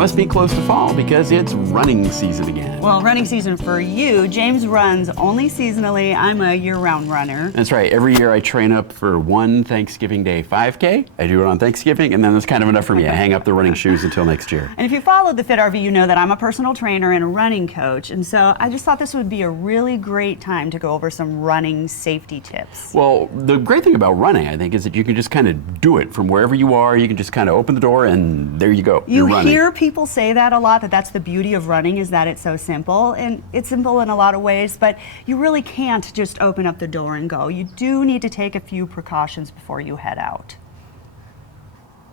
must be close to fall because it's running season again. Well, running season for you. James runs only seasonally. I'm a year-round runner. That's right. Every year I train up for one Thanksgiving Day 5K. I do it on Thanksgiving, and then that's kind of enough for me. I hang up the running shoes until next year. And if you follow the Fit RV, you know that I'm a personal trainer and a running coach. And so I just thought this would be a really great time to go over some running safety tips. Well, the great thing about running, I think, is that you can just kind of do it from wherever you are. You can just kind of open the door and there you go. You You're running. hear people say that a lot, that that's the beauty of running, is that it's so simple. And it's simple in a lot of ways, but you really can't just open up the door and go. You do need to take a few precautions before you head out.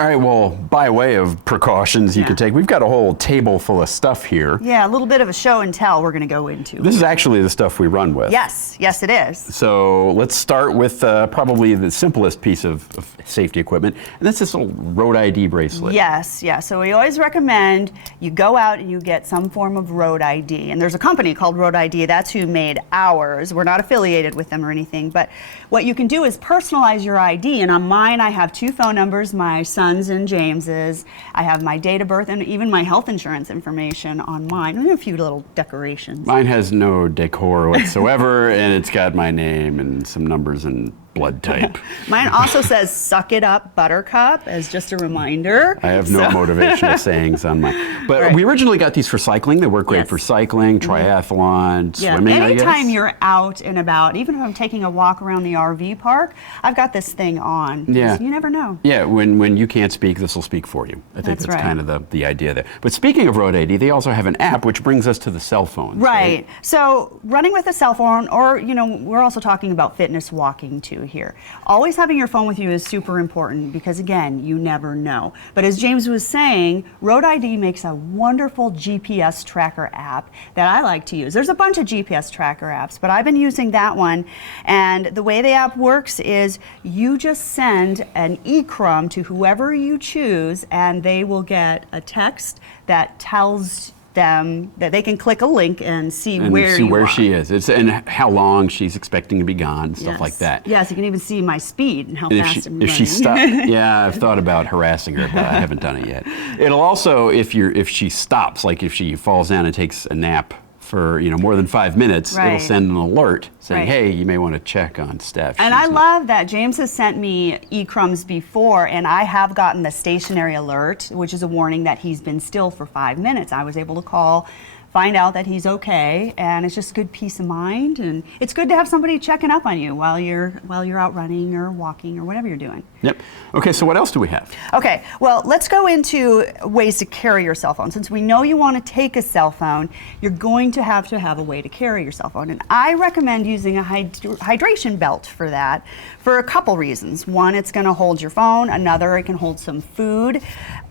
All right, well, by way of precautions you can take, we've got a whole table full of stuff here. Yeah, a little bit of a show and tell we're going to go into. This is actually the stuff we run with. Yes, yes it is. So let's start with probably the simplest piece of safety equipment, and that's this little road ID bracelet. Yes, yeah. So we always recommend you go out and you get some form of road ID. And there's a company called Road ID. That's who made ours. We're not affiliated with them or anything. But what you can do is personalize your ID. And on mine, I have 2 phone numbers, my son's and James's. I have my date of birth and even my health insurance information on mine. And a few little decorations. Mine has no decor whatsoever, and it's got my name and some numbers and blood type. Mine also says "Suck it up, Buttercup," as just a reminder. I have no motivational sayings on mine. But we originally got these for cycling. They work great for cycling, triathlon, swimming, Anytime I guess. you're out and about, even if I'm taking a walk around the RV park, I've got this thing on. Yeah. You never know. Yeah, when you can't speak, this will speak for you. I think that's kind of the idea there. But speaking of Road ID, they also have an app which brings us to the cell phones. Right. So running with a cell phone, or, you know, we're also talking about fitness walking too here. Always having your phone with you is super important because, again, you never know. But as James was saying, Road ID makes a wonderful GPS tracker app that I like to use. There's a bunch of GPS tracker apps, but I've been using that one. And the way the app works is you just send an e-crumb to whoever you choose, and they will get a text that tells them that they can click a link and see where she is. And how long she's expecting to be gone, stuff like that. Yes, you can even see my speed and how fast I'm running. If she stops, yeah, I've thought about harassing her, but I haven't done it yet. It'll also, if she stops, like if she falls down and takes a nap for more than 5 minutes, it'll send an alert saying, hey, you may want to check on Steph. And I love that James has sent me e-crumbs before, and I have gotten the stationary alert, which is a warning that he's been still for 5 minutes. I was able to call, find out that he's okay, and it's just good peace of mind, and it's good to have somebody checking up on you while you're out running or walking or whatever you're doing. Yep. Okay, so what else do we have? Okay, well, let's go into ways to carry your cell phone. Since we know you want to take a cell phone, you're going to have a way to carry your cell phone, and I recommend using a hydration belt for that for a couple reasons. One, it's going to hold your phone. Another, it can hold some food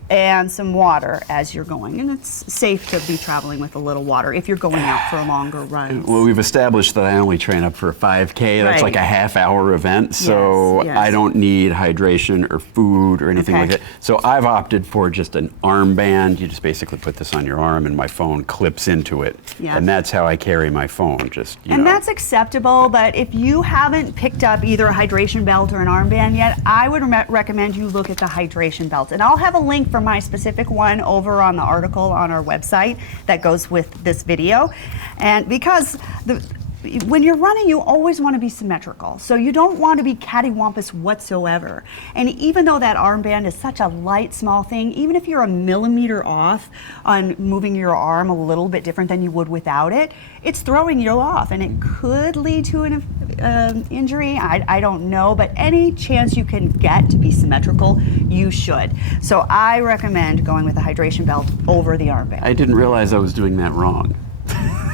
and some water as you're going. And it's safe to be traveling with a little water if you're going out for a longer run. Well, we've established that I only train up for a 5K. That's like a half-hour event, so I don't need hydration or food or anything like that. So I've opted for just an armband. You just basically put this on your arm and my phone clips into it. Yeah. And that's how I carry my phone, And that's acceptable, but if you haven't picked up either a hydration belt or an armband yet, I would recommend you look at the hydration belt. And I'll have a link for my specific one over on the article on our website that goes with this video. And because when you're running, you always want to be symmetrical. So you don't want to be cattywampus whatsoever. And even though that armband is such a light, small thing, even if you're a millimeter off on moving your arm a little bit different than you would without it, it's throwing you off, and it could lead to an injury. I don't know, but any chance you can get to be symmetrical, you should. So I recommend going with a hydration belt over the armband. I didn't realize I was doing that wrong.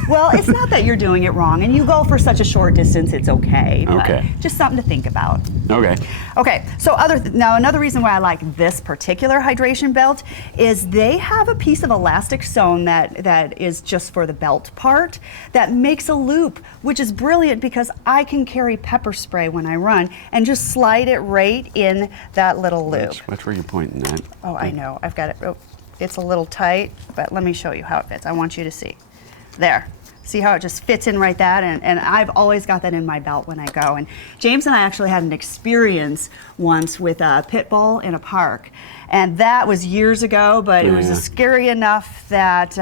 Well, it's not that you're doing it wrong, and you go for such a short distance, it's okay. Okay. Just something to think about. Okay. Okay, so now another reason why I like this particular hydration belt is they have a piece of elastic sewn that is just for the belt part that makes a loop, which is brilliant because I can carry pepper spray when I run and just slide it right in that little loop. Which were you pointing at? Oh, I know. I've got it. Oh, it's a little tight, but let me show you how it fits. I want you to see. There. See how it just fits in right that? And I've always got that in my belt when I go. And James and I actually had an experience once with a pit bull in a park. And that was years ago, but it was scary enough that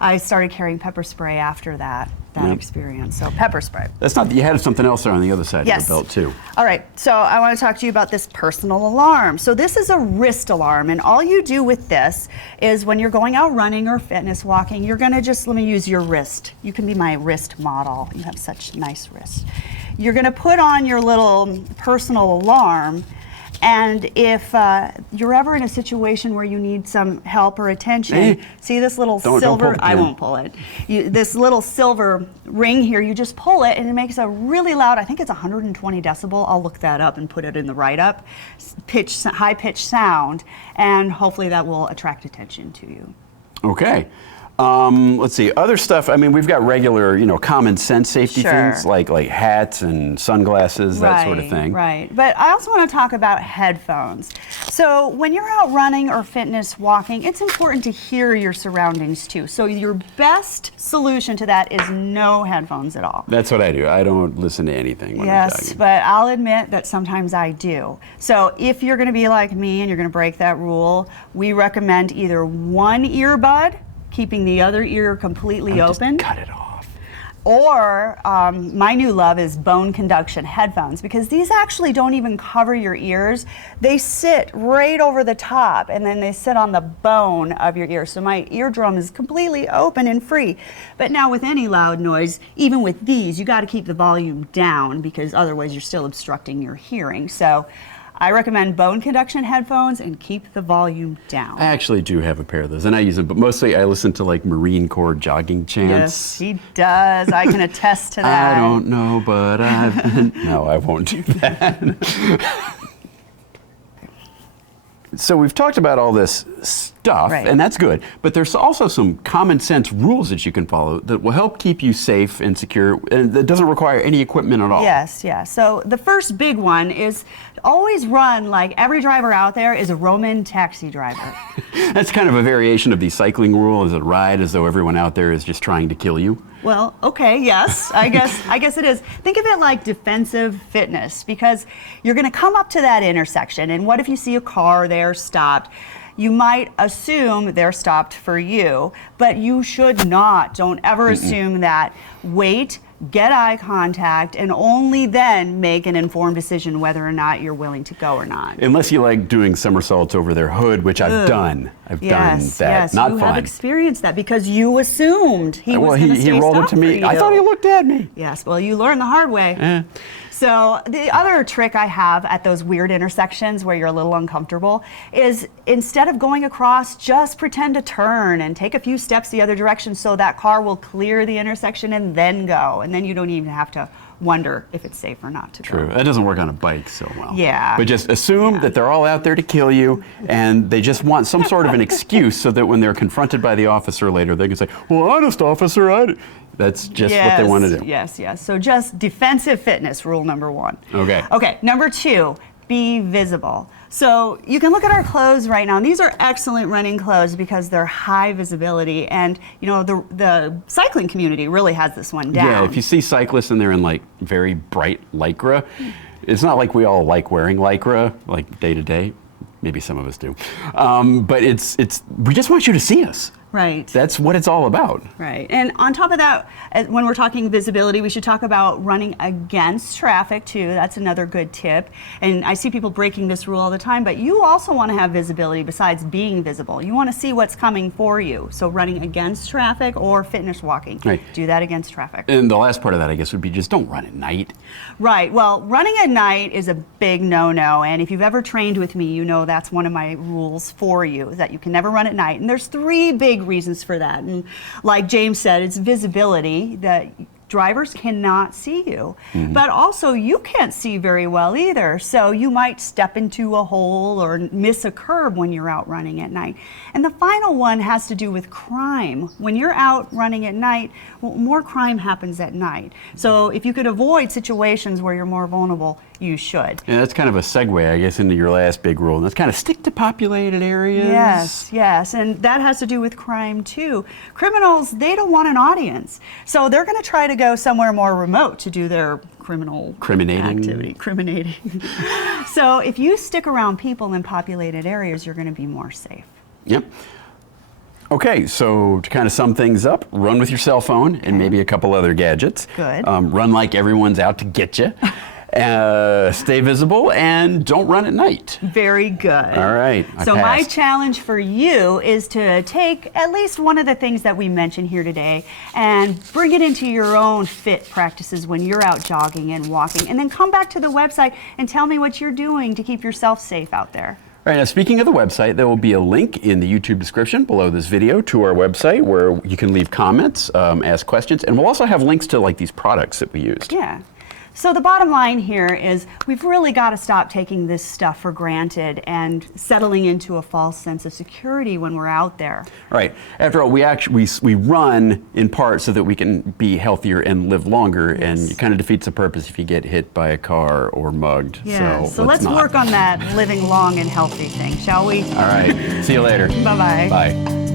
I started carrying pepper spray after that experience. So pepper spray. That's not, you had something else there on the other side of the belt too. All right, so I want to talk to you about this personal alarm. So this is a wrist alarm, and all you do with this is when you're going out running or fitness walking, you're gonna just, let me use your wrist. You can be my wrist model. You have such nice wrists. You're gonna put on your little personal alarm, and if you're ever in a situation where you need some help or attention, see this little silver, I won't pull it, this little silver ring here, you just pull it and it makes a really loud, I think it's 120 decibel, I'll look that up and put it in the write-up, high-pitched sound, and hopefully that will attract attention to you. Okay. Let's see, other stuff, I mean, we've got regular, common sense safety things like hats and sunglasses, that sort of thing. Right, but I also want to talk about headphones. So when you're out running or fitness walking, it's important to hear your surroundings too. So your best solution to that is no headphones at all. That's what I do. I don't listen to anything when I'm jogging. Yes, but I'll admit that sometimes I do. So if you're going to be like me and you're going to break that rule, we recommend either one earbud, keeping the other ear completely open. Just cut it off. Or my new love is bone conduction headphones, because these actually don't even cover your ears. They sit right over the top and then they sit on the bone of your ear. So my eardrum is completely open and free. But now with any loud noise, even with these, you got to keep the volume down because otherwise you're still obstructing your hearing. So I recommend bone conduction headphones and keep the volume down. I actually do have a pair of those, and I use them, but mostly I listen to like Marine Corps jogging chants. Yes, he does. I can attest to that. I don't know, but I've been... No, I won't do that. So we've talked about all this stuff, and that's good, but there's also some common sense rules that you can follow that will help keep you safe and secure, and that doesn't require any equipment at all. Yes, yes. So the first big one is always run like every driver out there is a Roman taxi driver. That's kind of a variation of the cycling rule, is a ride as though everyone out there is just trying to kill you. Well, okay, yes, I guess it is. Think of it like defensive fitness, because you're going to come up to that intersection, and what if you see a car there stopped? You might assume they're stopped for you, but you should not. Don't ever assume that. Wait, get eye contact, and only then make an informed decision whether or not you're willing to go or not. Unless you like doing somersaults over their hood, which I've done. I've done that. Yes, not you fun. have experienced that because you assumed he was going to stay he rolled up to me. I thought he looked at me. Yes, well, you learned the hard way. So the other trick I have at those weird intersections where you're a little uncomfortable is, instead of going across, just pretend to turn and take a few steps the other direction so that car will clear the intersection and then go. And then you don't even have to wonder if it's safe or not to go. True. That doesn't work on a bike so well. Yeah. But just assume that they're all out there to kill you, and they just want some sort of an excuse so that when they're confronted by the officer later, they can say, well, honest officer, That's just what they want to do. Yes, yes. So just defensive fitness, rule number one. Okay. Okay, number two, be visible. So you can look at our clothes right now, and these are excellent running clothes because they're high visibility, and the cycling community really has this one down. Yeah, if you see cyclists and they're in like very bright Lycra, it's not like we all like wearing Lycra, like day to day. Maybe some of us do. But we just want you to see us. Right. That's what it's all about. Right. And on top of that, when we're talking visibility, we should talk about running against traffic too. That's another good tip. And I see people breaking this rule all the time, but you also want to have visibility besides being visible. You want to see what's coming for you. So running against traffic or fitness walking. Right. Do that against traffic. And the last part of that, I guess, would be just don't run at night. Right. Well, running at night is a big no-no. And if you've ever trained with me, you know that's one of my rules for you, that you can never run at night. And there's three big reasons for that. And like James said, it's visibility, that drivers cannot see you. But also you can't see very well either. So you might step into a hole or miss a curb when you're out running at night. And the final one has to do with crime. When you're out running at night, well, more crime happens at night. So if you could avoid situations where you're more vulnerable, you should. Yeah, that's kind of a segue, I guess, into your last big rule. And that's kind of stick to populated areas. Yes, yes, and that has to do with crime too. Criminals, they don't want an audience. So they're going to try to go somewhere more remote to do their activity. Criminating. So if you stick around people in populated areas, you're going to be more safe. Yep. Okay, so to kind of sum things up, run with your cell phone and maybe a couple other gadgets. Good. Run like everyone's out to get you. Stay visible and don't run at night. Very good. All right. So my challenge for you is to take at least one of the things that we mentioned here today and bring it into your own fit practices when you're out jogging and walking, and then come back to the website and tell me what you're doing to keep yourself safe out there. All right, now speaking of the website, there will be a link in the YouTube description below this video to our website where you can leave comments, ask questions, and we'll also have links to like these products that we used. Yeah. So the bottom line here is we've really got to stop taking this stuff for granted and settling into a false sense of security when we're out there. Right. After all, we run in part so that we can be healthier and live longer, and it kind of defeats the purpose if you get hit by a car or mugged. Yeah. So let's work on that living long and healthy thing, shall we? All right. See you later. Bye-bye. Bye.